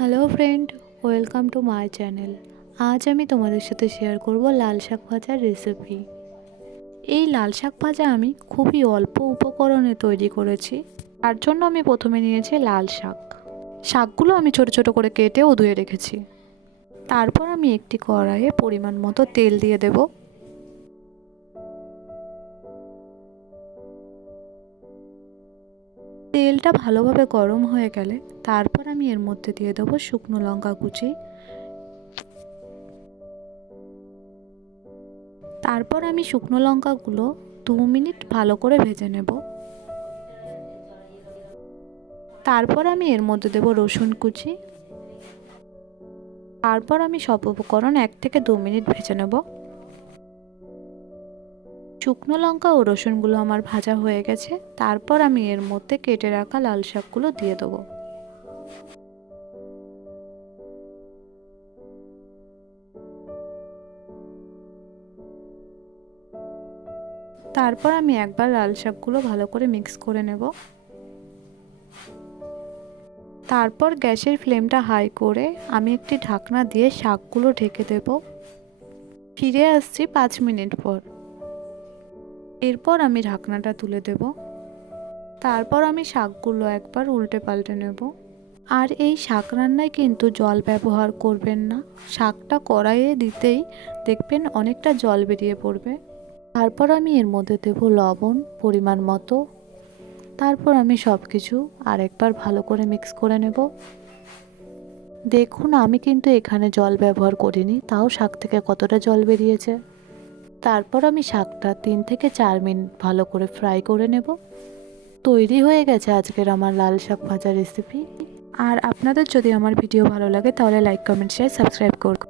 Hello friend, welcome to my channel. আজ আমি তোমাদের সাথে শেয়ার করব লাল শাক ভাজার রেসিপি। এই লাল শাক ভাজা আমি খুবই অল্প উপকরণে তৈরি করেছি। তার জন্য আমি প্রথমে নিয়েছি লাল শাক। শাকগুলো আমি ছোট ছোট করে কেটে ধুয়ে রেখেছি। তারপর আমি একটি কড়াইয়ে পরিমাণ মতো তেল দিয়ে দেব। তেলটা ভালোভাবে গরম হয়ে গেলে তারপর আমি এর মধ্যে দিয়ে দেবো শুকনো লঙ্কা কুচি। তারপর আমি শুকনো লঙ্কাগুলো 2 মিনিট ভালো করে ভেজে নেব। তারপর আমি এর মধ্যে দেব রসুন কুচি। তারপর আমি সব উপকরণ 1 থেকে 2 মিনিট ভেজে নেব। শুকনো লঙ্কা ও রসুনগুলো আমার ভাজা হয়ে গেছে। তারপর আমি এর মধ্যে কেটে রাখা লাল শাকগুলো দিয়ে দেবো। তারপর আমি একবার লাল শাকগুলো ভালো করে মিক্স করে নেব। তারপর গ্যাসের ফ্লেমটা হাই করে আমি একটি ঢাকনা দিয়ে শাকগুলো ঢেকে দেব। ফিরে আসছি 5 মিনিট পর। এরপর আমি ঢাকনাটা তুলে দেব। তারপর আমি শাকগুলো একবার উল্টে পাল্টে নেব। আর এই শাক রান্নায় কিন্তু জল ব্যবহার করবেন না। শাকটা কড়াইয়ে দিতেই দেখবেন অনেকটা জল বেরিয়ে পড়বে। তারপর আমি এর মধ্যে দেব লবণ পরিমাণ মতো। তারপর আমি সব কিছু আরেকবার ভালো করে মিক্স করে নেব। দেখুন আমি কিন্তু এখানে জল ব্যবহার করিনি, তাও শাক থেকে কতটা জল বেরিয়েছে। তারপর আমি শাকটা 3 থেকে 4 মিনিট ভালো করে ফ্রাই করে নেব। তৈরি হয়ে গেছে আজকের আমার লাল শাক ভাজা রেসিপি। আর আপনাদের যদি আমার ভিডিও ভালো লাগে তাহলে লাইক, কমেন্ট, শেয়ার, সাবস্ক্রাইব করুন।